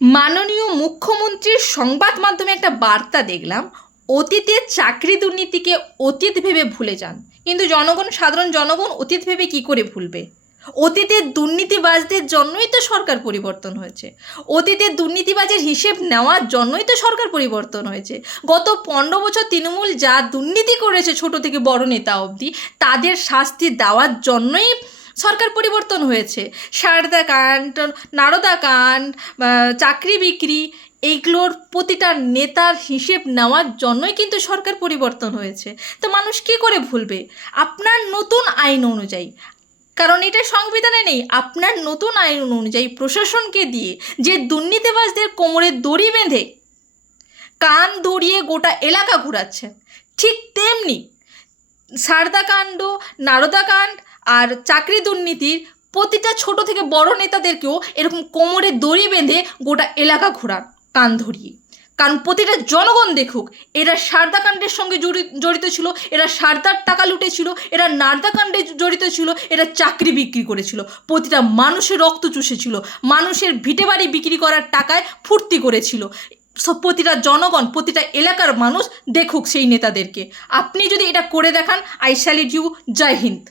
মাননীয় মুখ্যমন্ত্রীর সংবাদ মাধ্যমে একটা বার্তা দেখলাম, অতীতের চাকরি দুর্নীতিকে অতীত ভেবে ভুলে যান। কিন্তু সাধারণ জনগণ অতীত ভেবে কি করে ভুলবে? অতীতের দুর্নীতিবাজদের জন্যই তো সরকার পরিবর্তন হয়েছে। অতীতের দুর্নীতিবাজের হিসেব নেওয়ার জন্যই তো সরকার পরিবর্তন হয়েছে। গত 15 বছর তৃণমূল যা দুর্নীতি করেছে, ছোট থেকে বড় নেতা অবধি, তাদের শাস্তি দেওয়ার জন্যই সরকার পরিবর্তন হয়েছে। সারদা কাণ্ড, নারদা কাণ্ড, চাকরি বিক্রি, এইগুলোর প্রতিটা নেতার হিসেব নেওয়ার জন্যই কিন্তু সরকার পরিবর্তন হয়েছে। তো মানুষ কী করে ভুলবে? আপনার নতুন আইন অনুযায়ী, কারণ এটা সংবিধানে নেই, আপনার নতুন আইন অনুযায়ী প্রশাসনকে দিয়ে যে দুর্নীতিবাজদের কোমরে দড়ি বেঁধে কান ধরিয়ে গোটা এলাকা ঘোরাচ্ছেন, ঠিক তেমনি সারদা কাণ্ড, নারদা কাণ্ড আর চাকরি দুর্নীতির প্রতিটা ছোট থেকে বড় নেতাদেরকেও এরকম কোমরে দড়ি বেঁধে গোটা এলাকা ঘোরান কান ধরিয়ে। কারণ প্রতিটা জনগণ দেখুক, এরা সারদা কাণ্ডের সঙ্গে জড়িত ছিল, এরা সারদার টাকা লুটেছিল, এরা নারদা কাণ্ডে জড়িত ছিল, এরা চাকরি বিক্রি করেছিল, প্রতিটা মানুষের রক্ত চুষেছিল, মানুষের ভিটে বাড়ি বিক্রি করার টাকায় ফুর্তি করেছিল। সব প্রতিটা জনগণ, প্রতিটা এলাকার মানুষ দেখুক সেই নেতাদেরকে। আপনি যদি এটা করে দেখান, আই স্যালিউট ইউ। জয় হিন্দ।